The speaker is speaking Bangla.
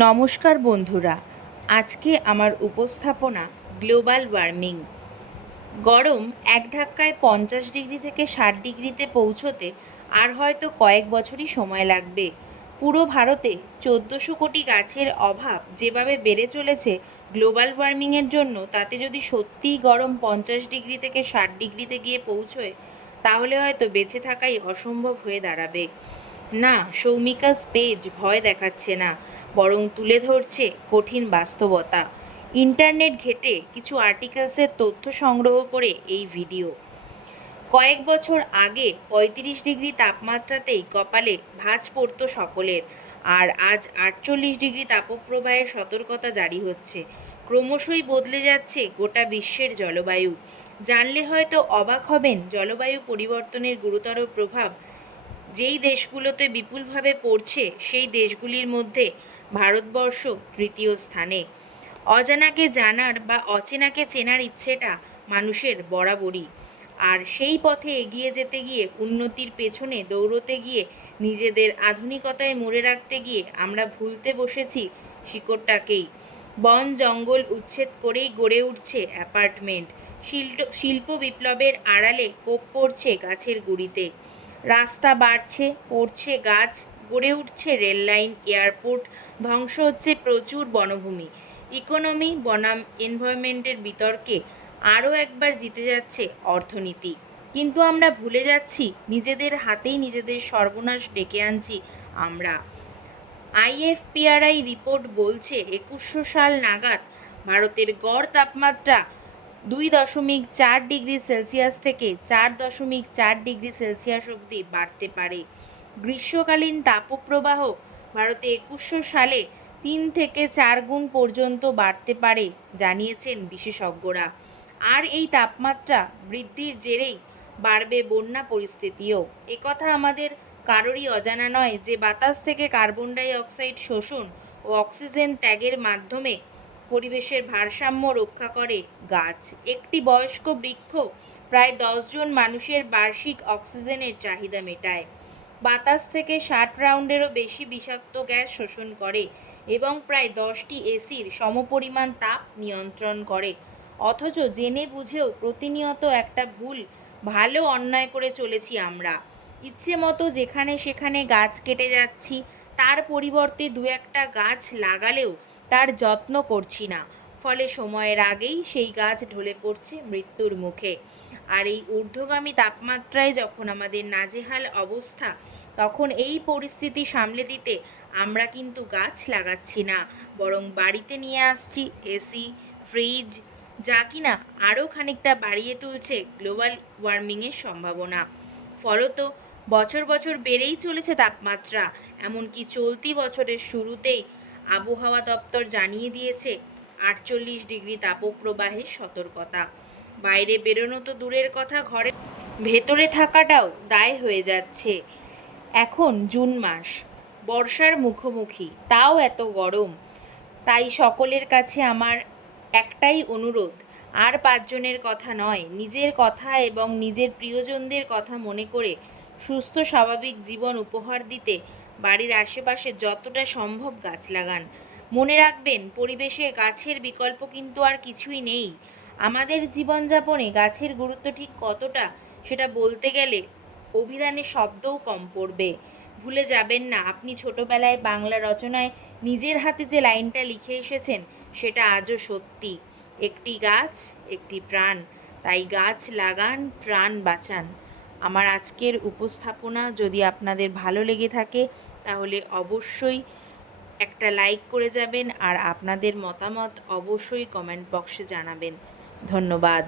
নমস্কার বন্ধুরা, আজকে আমার উপস্থাপনা গ্লোবাল ওয়ার্মিং। গরম এক ধাক্কায় 50 ডিগ্রি থেকে 60 ডিগ্রিতে পৌঁছতে আর হয়তো কয়েক বছরই সময় লাগবে। পুরো ভারতে 1400 কোটি গাছের অভাব যেভাবে বেড়ে চলেছে গ্লোবাল ওয়ার্মিংয়ের জন্য, তাতে যদি সত্যিই গরম 50 ডিগ্রি থেকে 60 ডিগ্রিতে গিয়ে পৌঁছয়, তাহলে হয়তো বেঁচে থাকাই অসম্ভব হয়ে দাঁড়াবে। না, সৌমিকাস পেজ ভয় দেখাচ্ছে না, বরং তুলে ধরছে কঠিন বাস্তবতা। ইন্টারনেট ঘেঁটে কিছু আর্টিকেলসের তথ্য সংগ্রহ করে এই ভিডিও। কয়েক বছর আগে 35 ডিগ্রি তাপমাত্রাতেই কপালে ভাঁজ পড়ত সকলের, আর আজ 48 ডিগ্রি তাপপ্রবাহের সতর্কতা জারি হচ্ছে। ক্রমশই বদলে যাচ্ছে গোটা বিশ্বের জলবায়ু। জানলে হয়তো অবাক হবেন, জলবায়ু পরিবর্তনের গুরুতর প্রভাব যেই দেশগুলোতে বিপুলভাবে পড়ছে, সেই দেশগুলির মধ্যে ভারতবর্ষ তৃতীয় স্থানে। অজানাকে জানার বা অচেনাকে চেনার ইচ্ছেটা মানুষের বরাবরই, আর সেই পথে এগিয়ে যেতে গিয়ে, উন্নতির পেছনে দৌড়তে গিয়ে, নিজেদের আধুনিকতায় মরে রাখতে গিয়ে আমরা ভুলতে বসেছি শিকড়টাকেই। বন জঙ্গল উচ্ছেদ করেই গড়ে উঠছে অ্যাপার্টমেন্ট। শিল্প বিপ্লবের আড়ালে কোপ পড়ছে গাছের গুঁড়িতে। রাস্তা বাড়ছে, পড়ছে গাছ, গড়ে উঠছে রেললাইন, এয়ারপোর্ট, ধ্বংস হচ্ছে প্রচুর বনভূমি। ইকোনমি বনাম এনভায়রনমেন্টের বিতর্কে আরও একবার জিতে যাচ্ছে অর্থনীতি। কিন্তু আমরা ভুলে যাচ্ছি, নিজেদের হাতেই নিজেদের সর্বনাশ ডেকে আনছি আমরা। IFPRI রিপোর্ট বলছে 2100 সাল নাগাদ ভারতের গড় তাপমাত্রা 2.4 ডিগ্রি সেলসিয়াস থেকে 4.4 ডিগ্রি সেলসিয়াস অবধি বাড়তে পারে। গ্রীষ্মকালীন তাপপ্রবাহ ভারতে 2100 সালে 3 থেকে 4 গুণ পর্যন্ত বাড়তে পারে জানিয়েছেন বিশেষজ্ঞরা। আর এই তাপমাত্রা বৃদ্ধির জেরেই বাড়বে বন্যা পরিস্থিতিও। একথা আমাদের কারোরই অজানা নয় যে বাতাস থেকে কার্বন ডাই অক্সাইড শোষণ ও অক্সিজেন ত্যাগের মাধ্যমে পরিবেশের ভারসাম্য রক্ষা করে গাছ। একটি বয়স্ক বৃক্ষ প্রায় 10 জন মানুষের বার্ষিক অক্সিজেনের চাহিদা মেটায়। বাতাস থেকে 60 রাউন্ডেরও বেশি বিষাক্ত গ্যাস শোষণ করে এবং প্রায় 10টি এসির সমপরিমাণ তাপ নিয়ন্ত্রণ করে। অথচ জেনে বুঝেও প্রতিনিয়ত একটা ভালো অন্যায় করে চলেছি আমরা। ইচ্ছে মতো যেখানে সেখানে গাছ কেটে যাচ্ছি, তার পরিবর্তে দু একটা গাছ লাগালেও তার যত্ন করছি না। ফলে সময়ের আগেই সেই গাছ ঢলে পড়ছে মৃত্যুর মুখে। আর এই ঊর্ধ্বগামী তাপমাত্রায় যখন আমাদের নাজেহাল অবস্থা, তখন এই পরিস্থিতি সামলে দিতে আমরা কিন্তু গাছ লাগাচ্ছি না, বরং বাড়িতে নিয়ে আসছি এসি, ফ্রিজ, যা কিনা আরও খানিকটা বাড়িয়ে তুলছে গ্লোবাল ওয়ার্মিংয়ের সম্ভাবনা। ফলত বছর বছর বেড়েই চলেছে তাপমাত্রা। এমনকি চলতি বছরের শুরুতেই আবহাওয়া দপ্তর জানিয়ে দিয়েছে 48 ডিগ্রি তাপপ্রবাহের সতর্কতা। বাইরে বেরোনো তো দূরের কথা, ঘরের ভেতরে থাকাটাও দায় হয়ে যাচ্ছে। এখন জুন মাস, বর্ষার মুখোমুখি, তাও এত গরম। তাই সকলের কাছে আমার একটাই অনুরোধ, আর 5 জনের কথা নয়, নিজের কথা এবং নিজের প্রিয়জনদের কথা মনে করে সুস্থ স্বাভাবিক জীবন উপহার দিতে বাড়ির আশেপাশে যতটা সম্ভব গাছ লাগান। মনে রাখবেন, পরিবেশে গাছের বিকল্প কিন্তু আর কিছুই নেই। আমাদের জীবনযাপনে গাছের গুরুত্ব ঠিক কতটা, সেটা বলতে গেলে অভিধানে শব্দও কম পড়বে। ভুলে যাবেন না, আপনি ছোটবেলায় বাংলা রচনায় নিজের হাতে যে লাইনটা লিখে এসেছেন, সেটা আজও সত্যি। একটি গাছ, একটি প্রাণ। তাই গাছ লাগান, প্রাণ বাঁচান। আমার আজকের উপস্থাপনা যদি আপনাদের ভালো লেগে থাকে, তাহলে অবশ্যই একটা লাইক করে যাবেন, আর আপনাদের মতামত অবশ্যই কমেন্ট বক্সে জানাবেন। ধন্যবাদ।